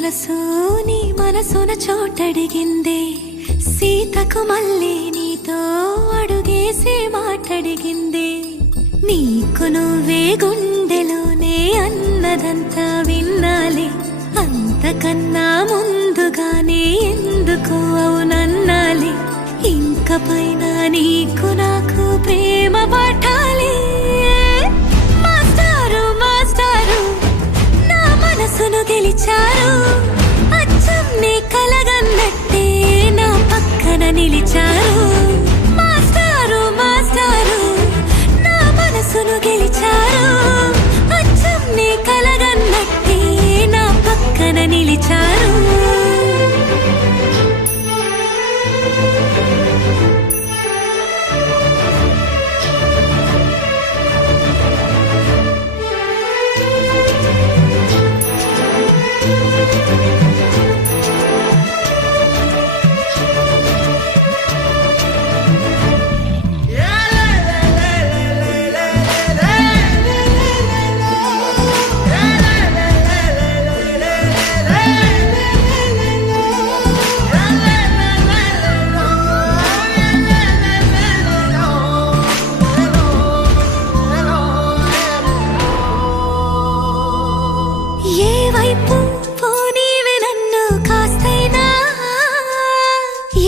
మనసు నీ మనసున చోటడిగిందే, సీతకు మళ్ళీ నీతో అడుగేసి మాటడిగిందే. నీకు నువ్వే గుండెలోనే అన్నదంతా విన్నాలే, అంతకన్నా ముందుగానే ఎందుకు అవునన్నాలే. ఇంక పైన నీకు నాకు ప్రేమ పాఠాలే. మాస్టారు మాస్టారు నా మనసును గెలిచారు, అచ్చం నీ కలగన్నట్టే నా పక్కన నిలిచారు. మాస్టారు మాస్టారు నా మనసును గెలిచారు, అచ్చం నీ కలగన్నట్టే నా పక్కన నిలిచారు. ఏ వైపు పోనీవి నన్ను కాస్తైనా,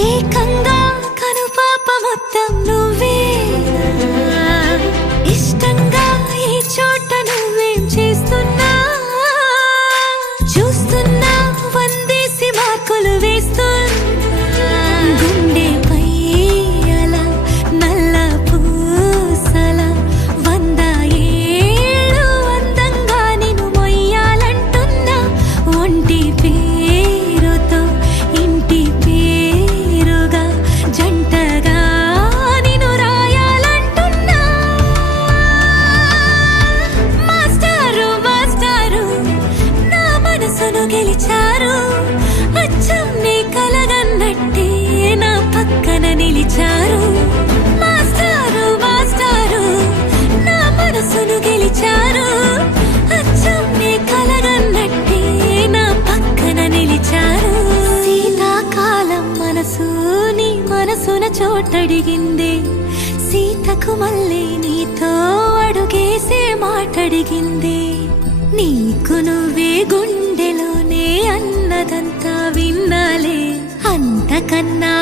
ఏకంగా కనుపాప మొత్తం నువ్వే. ఇష్టంగా ఏ చోట నువ్వేం చేస్తున్నా, చూస్తున్నా వందేసి మార్కులు వేస్తున్నా. గుండెపై అలా నల్ల పూసల 100 ఏళ్ళు అందంగా నిన్ను మొయ్యాలంటున్నా. ఒంటి పేరుతో ఇంటి పేరుగా జంటగా నిన్ను రాయాలంటున్నా. మాస్టారు మాస్టారు నా మనసును గెలిచారు, అచ్చం నీ కలగన్నట్టే నా పక్కన నిలిచారు. మాస్టారు మాస్టారు నా మనసును గెలిచారు, అచ్చం నీ కలగన్నట్టే నా పక్కన నిలిచారు. శీతాకాలం మనసు నీ మనసున చోటడిగిందే, సీతకు మళ్ళీ నీతో అడుగేసే మాటడిగిందే. నీకు నువ్వే గుండెలోనే అన్నదంతా విన్నాలే, అంతకన్నా